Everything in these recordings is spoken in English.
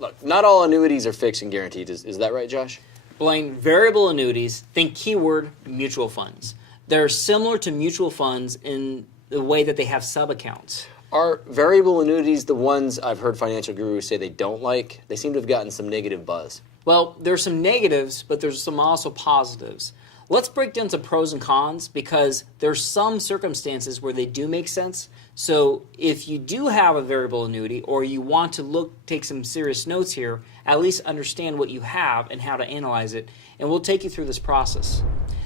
look, not all annuities are fixed and guaranteed. Is that right, Josh? Blaine, variable annuities, think keyword mutual funds. They're similar to mutual funds in the way that they have sub-accounts. Are variable annuities the ones I've heard financial gurus say they don't like? They seem to have gotten some negative buzz. Well, there's some negatives, but there's some also positives. Let's break down some pros and cons because there's some circumstances where they do make sense. So if you do have a variable annuity or you want to take some serious notes here, at least understand what you have and how to analyze it, and we'll take you through this process.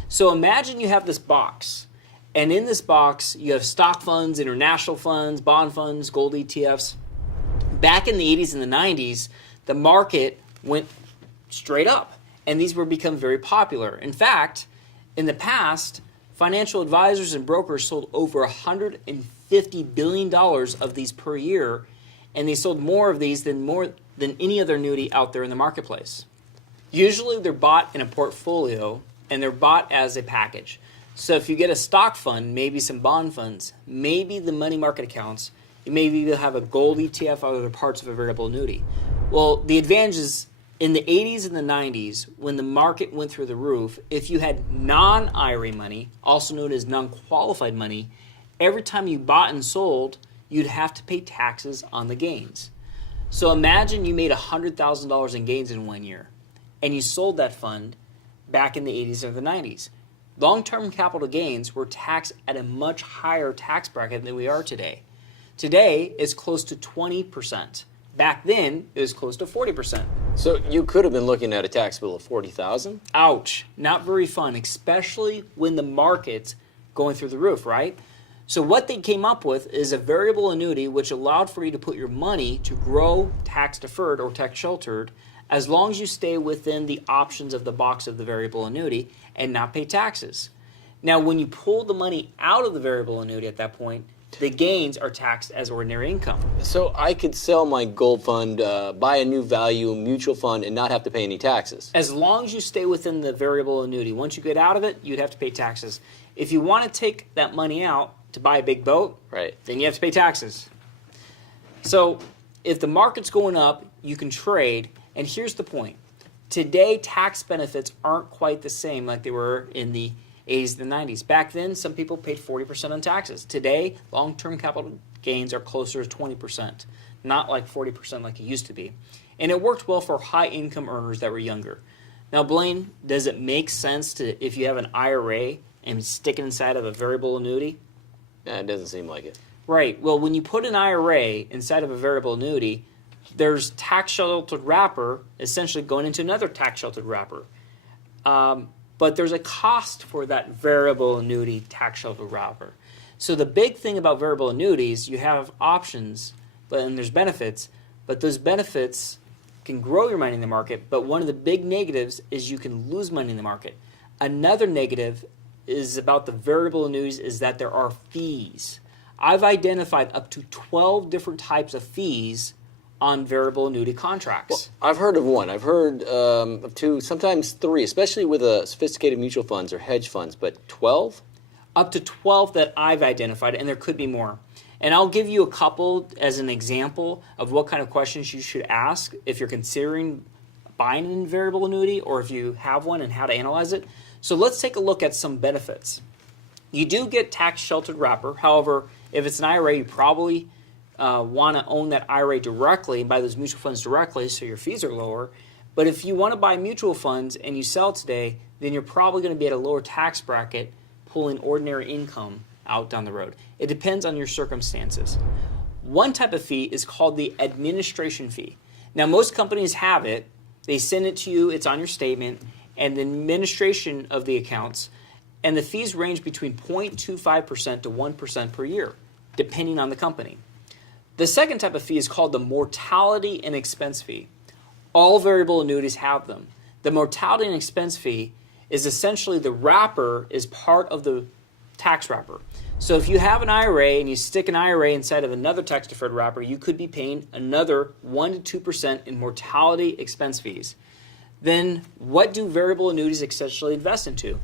So imagine you have this box, and in this box you have stock funds, international funds, bond funds, gold ETFs. Back in the 80s and the 90s, the market went straight up, and these were become very popular. In fact, in the past, financial advisors and brokers sold over $150 billion of these per year, and they sold more of these than any other annuity out there in the marketplace. Usually they're bought in a portfolio, and they're bought as a package. So if you get a stock fund, maybe some bond funds, maybe the money market accounts, you maybe even have a gold ETF or other parts of a variable annuity. Well, the advantage is in the 80s and the 90s, when the market went through the roof, if you had non-IRA money, also known as non-qualified money, every time you bought and sold, you'd have to pay taxes on the gains. So imagine you made $100,000 in gains in 1 year, and you sold that fund back in the 80s or the 90s. Long-term capital gains were taxed at a much higher tax bracket than we are today. Today, it's close to 20%. Back then, it was close to 40%. So you could have been looking at a tax bill of $40,000? Ouch. Not very fun, especially when the market's going through the roof, right? So what they came up with is a variable annuity which allowed for you to put your money to grow tax-deferred or tax-sheltered as long as you stay within the options of the box of the variable annuity and not pay taxes. Now, when you pull the money out of the variable annuity at that point, the gains are taxed as ordinary income. So I could sell my gold fund, buy a new value mutual fund, and not have to pay any taxes? As long as you stay within the variable annuity. Once you get out of it, you'd have to pay taxes. If you want to take that money out to buy a big boat, right, then you have to pay taxes. So if the market's going up, you can trade. And here's the point. Today, tax benefits aren't quite the same like they were in the 80s and the 90s. Back then, some people paid 40% on taxes. Today, long-term capital gains are closer to 20%, not like 40% like it used to be. And it worked well for high-income earners that were younger. Now, Blaine, does it make sense to, if you have an IRA and stick it inside of a variable annuity? Nah, it doesn't seem like it. Right. Well, when you put an IRA inside of a variable annuity, there's tax-sheltered wrapper essentially going into another tax-sheltered wrapper. But there's a cost for that variable annuity tax-sheltered wrapper. So the big thing about variable annuities, you have options, and there's benefits, but those benefits can grow your money in the market, but one of the big negatives is you can lose money in the market. Another negative is about the variable annuities is that there are fees. I've identified up to 12 different types of fees on variable annuity contracts. Well, I've heard of one. I've heard of two, sometimes three, especially with sophisticated mutual funds or hedge funds, but 12? Up to 12 that I've identified, and there could be more. And I'll give you a couple as an example of what kind of questions you should ask if you're considering buying a variable annuity or if you have one and how to analyze it. So let's take a look at some benefits. You do get tax-sheltered wrapper. However, if it's an IRA, you probably want to own that IRA directly and buy those mutual funds directly so your fees are lower. But if you want to buy mutual funds and you sell today, then you're probably going to be at a lower tax bracket pulling ordinary income out down the road. It depends on your circumstances. One type of fee is called the administration fee. Now, most companies have it. They send it to you. It's on your statement. And the administration of the accounts. And the fees range between 0.25% to 1% per year, depending on the company. The second type of fee is called the mortality and expense fee. All variable annuities have them. The mortality and expense fee is essentially the wrapper is part of the tax wrapper. So if you have an IRA and you stick an IRA inside of another tax-deferred wrapper, you could be paying another 1% to 2% in mortality expense fees. Then what do variable annuities essentially invest into?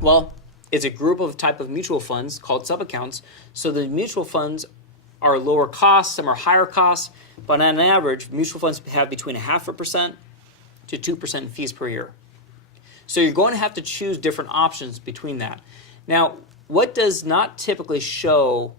Well, it's a group of type of mutual funds called sub-accounts. So the mutual funds are lower cost, some are higher cost, but on average, mutual funds have between 0.5% to 2% in fees per year. So you're going to have to choose different options between that. Now, what does not typically show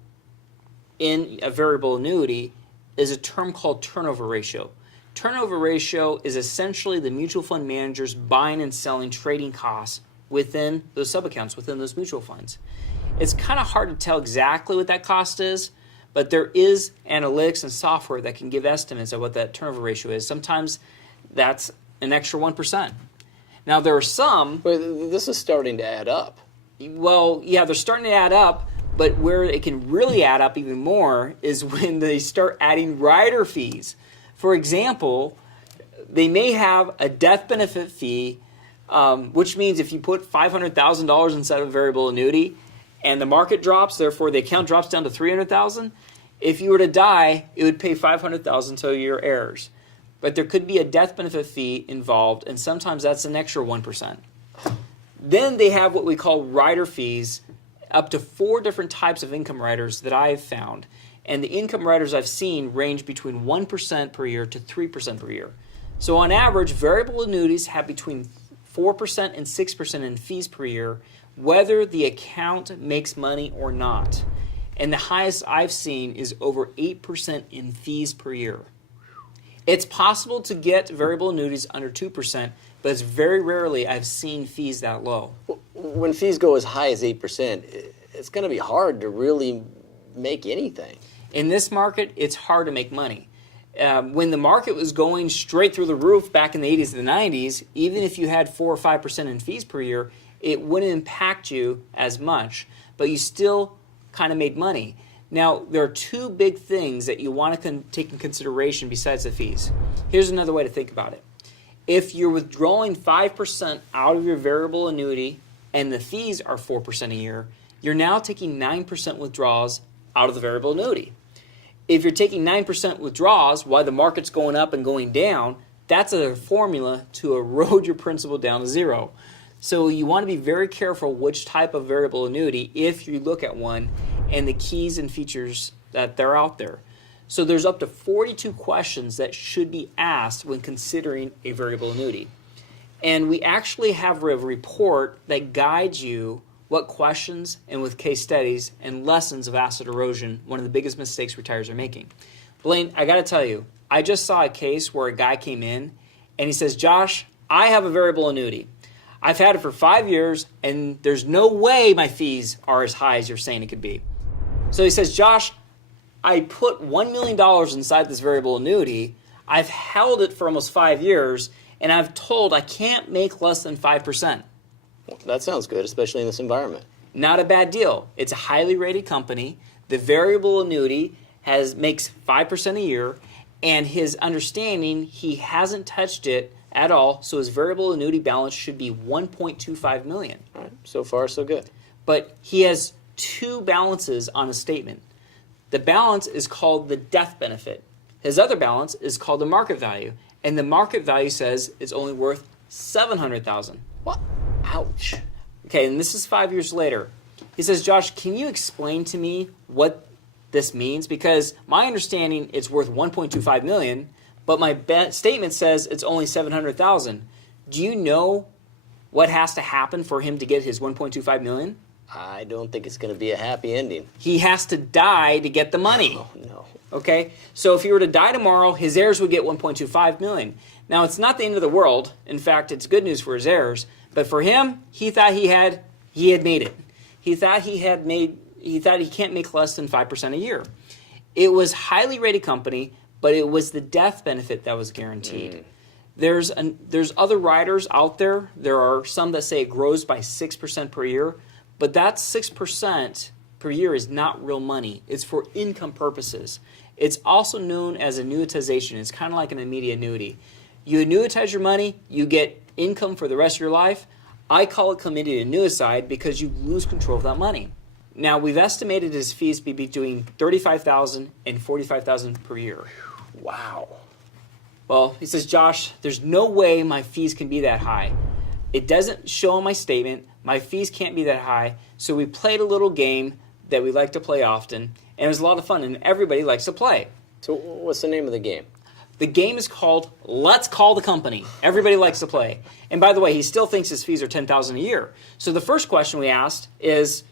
in a variable annuity is a term called turnover ratio. Turnover ratio is essentially the mutual fund manager's buying and selling trading costs within those sub-accounts, within those mutual funds. It's kind of hard to tell exactly what that cost is, but there is analytics and software that can give estimates of what that turnover ratio is. Sometimes that's an extra 1%. Now, there are some... But this is starting to add up. Well, yeah, they're starting to add up, but where it can really add up even more is when they start adding rider fees. For example, they may have a death benefit fee, which means if you put $500,000 inside of a variable annuity and the market drops, therefore the account drops down to $300,000, if you were to die, it would pay $500,000 to your heirs. But there could be a death benefit fee involved, and sometimes that's an extra 1%. Then they have what we call rider fees, up to 4 different types of income riders that I've found. And the income riders I've seen range between 1% per year to 3% per year. So on average, variable annuities have between 4% and 6% in fees per year, whether the account makes money or not. And the highest I've seen is over 8% in fees per year. It's possible to get variable annuities under 2%, but it's very rarely I've seen fees that low. When fees go as high as 8%, it's going to be hard to really make anything. In this market, it's hard to make money. When the market was going straight through the roof back in the 80s and the 90s, even if you had 4 or 5% in fees per year, it wouldn't impact you as much, but you still kind of made money. Now, there are 2 big things that you want to take in consideration besides the fees. Here's another way to think about it. If you're withdrawing 5% out of your variable annuity and the fees are 4% a year, you're now taking 9% withdrawals out of the variable annuity. If you're taking 9% withdrawals while the market's going up and going down, that's a formula to erode your principal down to 0. So you want to be very careful which type of variable annuity, if you look at one, and the keys and features that they're out there. So there's up to 42 questions that should be asked when considering a variable annuity. And we actually have a report that guides you what questions, and with case studies and lessons of asset erosion, one of the biggest mistakes retirees are making. Blaine, I got to tell you, I just saw a case where a guy came in and he says, Josh, I have a variable annuity. I've had it for 5 years and there's no way my fees are as high as you're saying it could be. So he says, Josh, I put $1 million inside this variable annuity. I've held it for almost 5 years and I've told I can't make less than 5%. That sounds good, especially in this environment. Not a bad deal. It's a highly rated company. The variable annuity makes 5% a year, and his understanding, he hasn't touched it at all, so his variable annuity balance should be $1.25 million. All right, so far so good. But he has 2 balances on a statement. The balance is called the death benefit. His other balance is called the market value, and the market value says it's only worth $700,000. What? Ouch. Okay, and this is 5 years later. He says, Josh, can you explain to me what this means? Because my understanding, it's worth $1.25 million, but my statement says it's only $700,000. Do you know what has to happen for him to get his $1.25 million? I don't think it's going to be a happy ending. He has to die to get the money. Oh, no. Okay, so if he were to die tomorrow, his heirs would get $1.25 million. Now, it's not the end of the world. In fact, it's good news for his heirs. But for him, he thought he had made it. He thought he can't make less than 5% a year. It was highly rated company, but it was the death benefit that was guaranteed. There's other riders out there. There are some that say it grows by 6% per year, but that 6% per year is not real money. It's for income purposes. It's also known as annuitization. It's kind of like an immediate annuity. You annuitize your money, you get income for the rest of your life. I call it committed annuicide because you lose control of that money. Now, we've estimated his fees to be between $35,000 and $45,000 per year. Wow. Well, he says, Josh, there's no way my fees can be that high. It doesn't show in my statement. My fees can't be that high. So we played a little game that we like to play often, And it was a lot of fun, and everybody likes to play. So what's the name of the game? The game is called Let's Call the Company. Everybody likes to play. And by the way, he still thinks his fees are $10,000 a year. So the first question we asked is,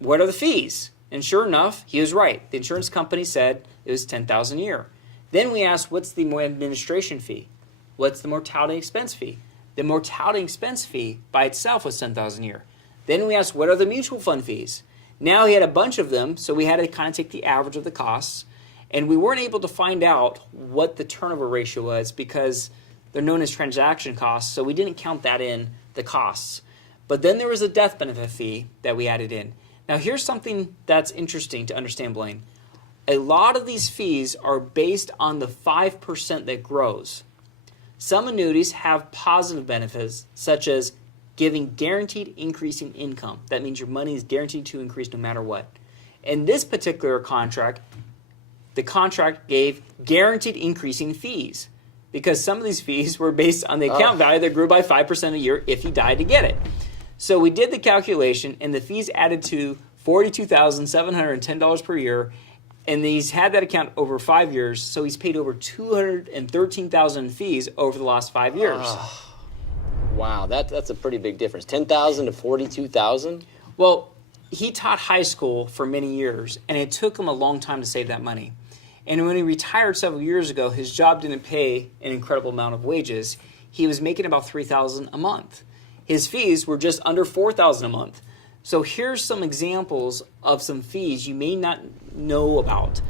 what are the fees? And sure enough, he was right. The insurance company said it was $10,000 a year. Then we asked, what's the administration fee? What's the mortality expense fee? The mortality expense fee by itself was $10,000 a year. Then we asked, what are the mutual fund fees? Now he had a bunch of them, so we had to kind of take the average of the costs. And we weren't able to find out what the turnover ratio was because they're known as transaction costs, so we didn't count that in the costs. But then there was a death benefit fee that we added in. Now here's something that's interesting to understand, Blaine. A lot of these fees are based on the 5% that grows. Some annuities have positive benefits, such as giving guaranteed increasing income. That means your money is guaranteed to increase no matter what. In this particular contract, the contract gave guaranteed increasing fees because some of these fees were based on the account value that grew by 5% a year if you died to get it. So we did the calculation, and the fees added to $42,710 per year, and he's had that account over 5 years, so he's paid over $213,000 in fees over the last 5 years. Wow, that's a pretty big difference. $10,000 to $42,000? Well, he taught high school for many years, and it took him a long time to save that money. And when he retired several years ago, his job didn't pay an incredible amount of wages. He was making about $3,000 a month. His fees were just under $4,000 a month. So here's some examples of some fees you may not know about.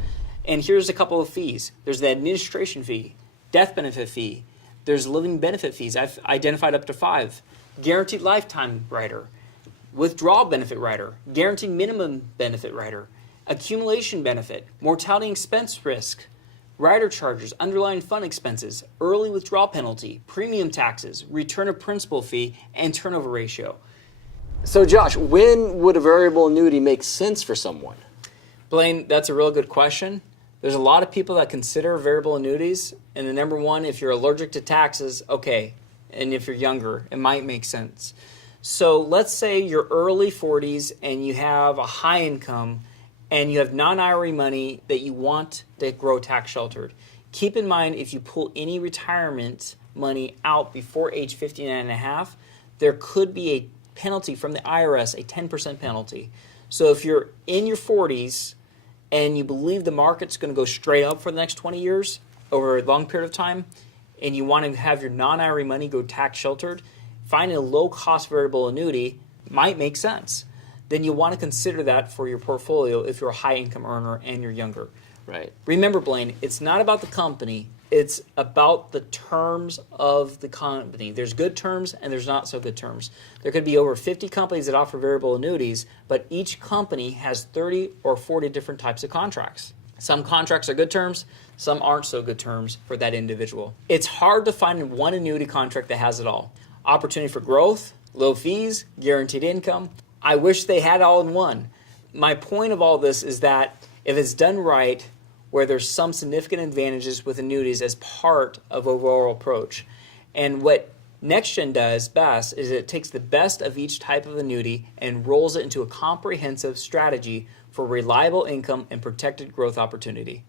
And here's a couple of fees. There's the administration fee, death benefit fee. There's living benefit fees. I've identified up to 5. Guaranteed lifetime rider, withdrawal benefit rider, guaranteed minimum benefit rider, accumulation benefit, mortality expense risk, rider charges, underlying fund expenses, early withdrawal penalty, premium taxes, return of principal fee, and turnover ratio. So Josh, when would a variable annuity make sense for someone? Blaine, that's a real good question. There's a lot of people that consider variable annuities, and the number one, if you're allergic to taxes, okay, and if you're younger, it might make sense. So let's say you're early 40s and you have a high income and you have non-IRA money that you want to grow tax sheltered. Keep in mind, if you pull any retirement money out before age 59 and a half, there could be a penalty from the IRS, a 10% penalty. So if you're in your 40s and you believe the market's going to go straight up for the next 20 years over a long period of time, and you want to have your non-IRA money go tax sheltered, finding a low-cost variable annuity might make sense. Then you want to consider that for your portfolio if you're a high-income earner and you're younger. Right. Remember, Blaine, it's not about the company. It's about the terms of the company. There's good terms and there's not so good terms. There could be over 50 companies that offer variable annuities, but each company has 30 or 40 different types of contracts. Some contracts are good terms, some aren't so good terms for that individual. It's hard to find one annuity contract that has it all. Opportunity for growth, low fees, guaranteed income. I wish they had all in one. My point of all this is that if it's done right, where there's some significant advantages with annuities as part of overall approach. And what NextGen does best is it takes the best of each type of annuity and rolls it into a comprehensive strategy for reliable income and protected growth opportunity.